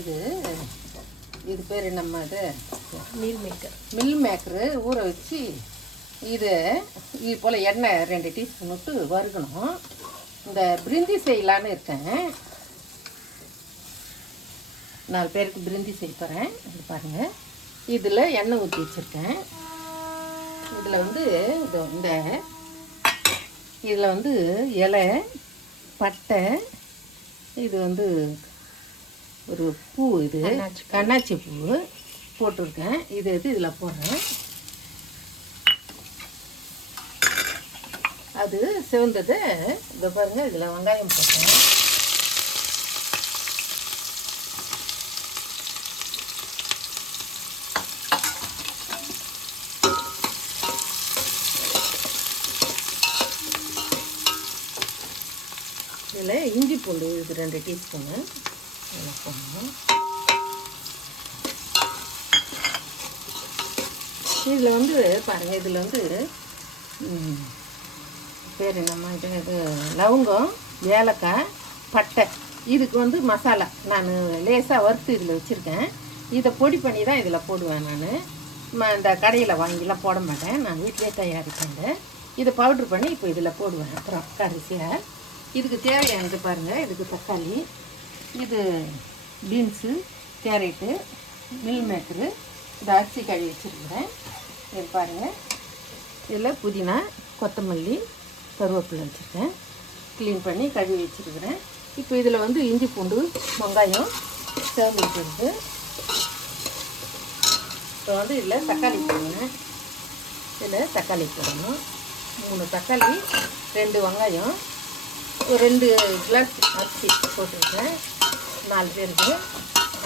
இது இது பேர் என்னம்மா இது மில் மேக்கரு ஊற வச்சு இது போல் எண்ணெய் 2 டீஸ்பூன் விட்டு வறுக்கணும். இந்த பிரிந்தி செய்யலான்னு இருக்கேன். 4 பேருக்கு பிரிந்தி செய்ய போகிறேன். இது பாருங்கள், இதில் எண்ணெய் ஊற்றி வச்சுருக்கேன். இதில் வந்து இதில் வந்து இலை, பட்டை, இது வந்து ஒரு பூ, இது கண்ணாச்சி பூ போட்டிருக்கேன். இது இதில் போடுறேன். அது சிவந்தது. இதை பாருங்கள், இதில் வெங்காயம் போட்டேன். இதில் இஞ்சி பூண்டு இது 2 டீஸ்பூனு இதில் போடணும். இதில் வந்து பாருங்கள், இதில் வந்து பேர் என்னம்மா இது லவங்கம், ஏலக்காய், பட்டை, இதுக்கு வந்து மசாலா நான் லேசாக வறுத்து இதில் வச்சுருக்கேன். இதை பொடி பண்ணி தான் இதில் போடுவேன். நான் இந்த கடையில் வாங்கிலாம் போட மாட்டேன், நான் வீட்டிலே தயாரிப்பேன். இதை பவுட்ரு பண்ணி இப்போ இதில் போடுவேன். அப்புறம் கடைசியாக இதுக்கு தேவையானது பாருங்கள், இதுக்கு தக்காளி, இது பீன்ஸு, கேரட்டு, மில் மேக்கரு, இது அரிசி கழுவி வச்சுருக்கிறேன். இது பாருங்கள், இதில் புதினா, கொத்தமல்லி, கருவேப்பிலை வச்சுருக்கேன். க்ளீன் பண்ணி கழுவி வச்சுருக்கிறேன். இப்போ இதில் வந்து இஞ்சி பூண்டு வெங்காயம் சேர்ந்துருக்கு. இப்போ வந்து இதில் தக்காளி போடுங்க. இதில் தக்காளி போடணும். 3 தக்காளி, 2 வெங்காயம், ஒரு 2 கிளாஸ் அரிசி போட்டிருக்கேன். 4 பேருக்கு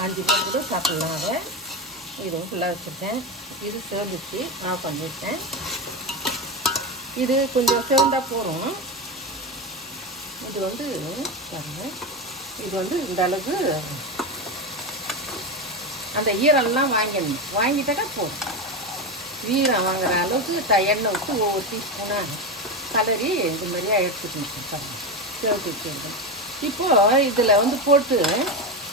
5 பேர் கூட சாப்பிட்லாம். அதை இதுவும் ஃபுல்லாக வச்சுருக்கேன். இது சேர்ந்துச்சு, ஆஃப் பண்ணியிருக்கேன். இது கொஞ்சம் சிவந்தா போகிறோம். இது வந்து பாருங்கள், இது வந்து இந்த அளவுக்கு அந்த ஈரம்லாம் வாங்கிட்டாக்கா போதும். ஈரம் வாங்குகிற அளவுக்கு எண்ணெய் விட்டு ஒவ்வொரு டீஸ்பூனாக கலரி இந்த மாதிரியாக எடுத்துக்கணும். பாருங்கள், சேர்த்து வச்சுருக்கேன். இப்போது இதில் வந்து போட்டு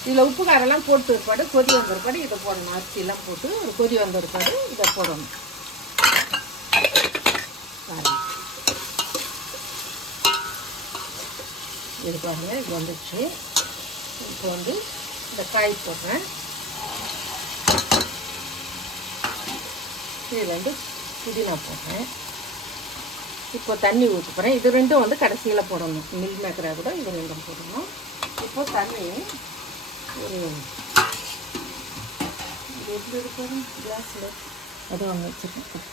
இதில் உப்பு காரெல்லாம் போட்டு இருப்பாடு கொதி வந்த பிற்பாடு இதை போடணும். அரிசியெல்லாம் போட்டு ஒரு கொதி வந்த பிற்பாடு இதை போடணும். இது பாருங்கள், இது வந்துடுச்சு. இப்போ வந்து இந்த காய் போடுறேன். இதில் வந்து புதினா போடுறேன். இப்போ தண்ணி ஊற்றி போகிறேன். இது 2 வந்து கடைசியில் போடணும். மில் மேக்கரை கூட இது 2 போடணும். இப்போ தண்ணி ஒரு எப்படி இருக்காது கிளாஸில் அது ஒன்று வச்சுருக்கேன்.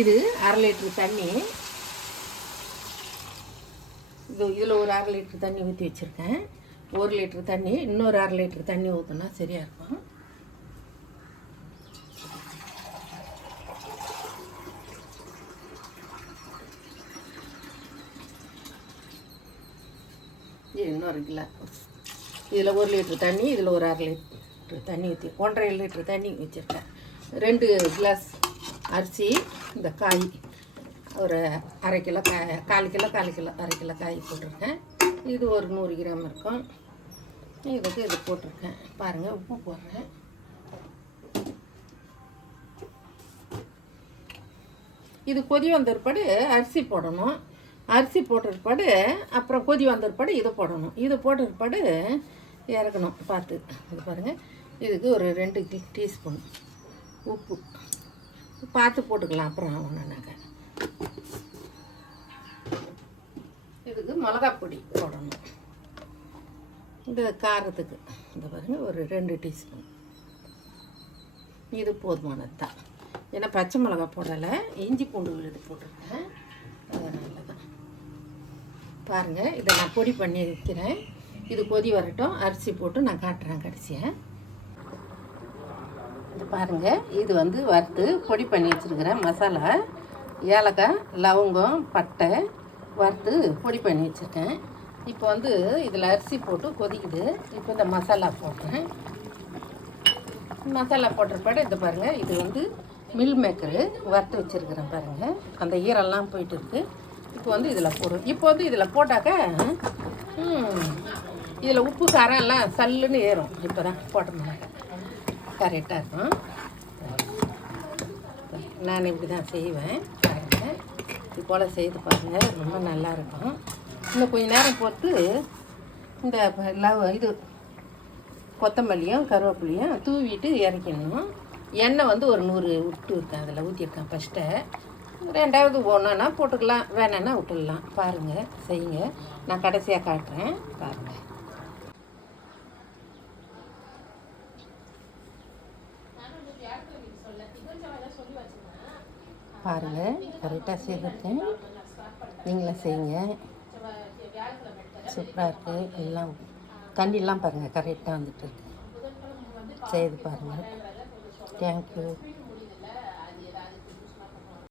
இது 1/2 லிட்டரு தண்ணி. இதில் ஒரு 1/2 லிட்டரு தண்ணி ஊற்றி வச்சுருக்கேன். 1 லிட்டரு தண்ணி, இன்னொரு 1/2 லிட்டரு தண்ணி ஊற்றினா சரியாக இருக்கும். இன்னொரு கிளாஸ். இதில் 1 லிட்டரு தண்ணி, இதில் ஒரு 1/2 லிட்டரு தண்ணி ஊற்றி 1.5 லிட்டரு தண்ணி வச்சுருக்கேன். 2 கிளாஸ் அரிசி, இந்த காய் ஒரு 1/2 கிலோ, 1/4 கிலோ, 1/4 கிலோ காய் போட்டிருக்கேன். இது ஒரு 100 கிராம் இருக்கும். இதுக்கு இது போட்டிருக்கேன். பாருங்கள், உப்பு போடுறேன். இது கொதி வந்த பிற்பாடு அரிசி போடணும். அரிசி போட்ட பிற்பாடு அப்புறம் கொதி வந்த பிற்பாடு இதை போடணும். இது போட்ட பிற்பாடு இறக்கணும் பார்த்து. இது பாருங்கள், இதுக்கு ஒரு 2 டீஸ்பூன் உப்பு பார்த்து போட்டுக்கலாம். அப்புறம் ஒன்றுனாக்க இதுக்கு மிளகாய் பொடி போடணும். இந்த காரத்துக்கு இந்த பாருங்கள் ஒரு 2 டீஸ்பூன். இது போதுமானது தான். ஏன்னா பச்சை மிளகாய் போடலை, இஞ்சி பூண்டு விழுது போட்டிருக்கேன், அதனால தான். பாருங்கள், இதை நான் பொடி பண்ணி வைக்கிறேன். இது கொதி வரட்டும், அரிசி போட்டு நான் காட்டுறேன் கடைசியாக. இது பாருங்கள், இது வந்து வறுத்து பொடி பண்ணி வச்சுருக்கிறேன். மசாலா, ஏலக்காய், லவங்கம், பட்டை வறுத்து பொடி பண்ணி வச்சுருக்கேன். இப்போ வந்து இதில் அரிசி போட்டு கொதிக்குது. இப்போ இந்த மசாலா போடுறேன். மசாலா போட்டிருப்பாடு இது பாருங்கள், இது வந்து மில் மேக்கரு வறுத்து வச்சுருக்கிறேன். பாருங்கள், அந்த ஈரெல்லாம் போயிட்டு இருக்குது. இப்போ வந்து இதில் போடும். இப்போ வந்து இதில் போட்டாக்க இதில் உப்பு காரம் எல்லாம் சல்லுன்னு ஏறும். இப்போ தான் போட்டோம்னா கரெக்டாக இருக்கும். நான் இப்படி தான் செய்வேன் பாருங்கள். இது போல் செய்து பாருங்கள், ரொம்ப நல்லாயிருக்கும். இன்னும் கொஞ்சம் நேரம் பொறுத்து இந்த இது கொத்தமல்லியும் கருவேப்பிலையும் தூவிட்டு இறக்கணும். எண்ணெய் வந்து ஒரு 100 விட்டு இருக்கேன், அதில் ஊற்றிருக்கேன் ஃபஸ்ட்டை. 2வது ஒன்றுனா போட்டுக்கலாம், வேணான்னா விட்டுடலாம். பாருங்கள் செய்யுங்க, நான் கடைசியாக காட்டுறேன் பாருங்கள். பாருங்கள் கரெக்டாக செய்திருக்கேன், நீங்களும் செய்யுங்க. சூப்பராக இருக்குது. எல்லாம் தண்ணிலாம் பாருங்கள் கரெக்டாக வந்துட்டு இருக்கு. செய்து பாருங்கள். தேங்க்யூ.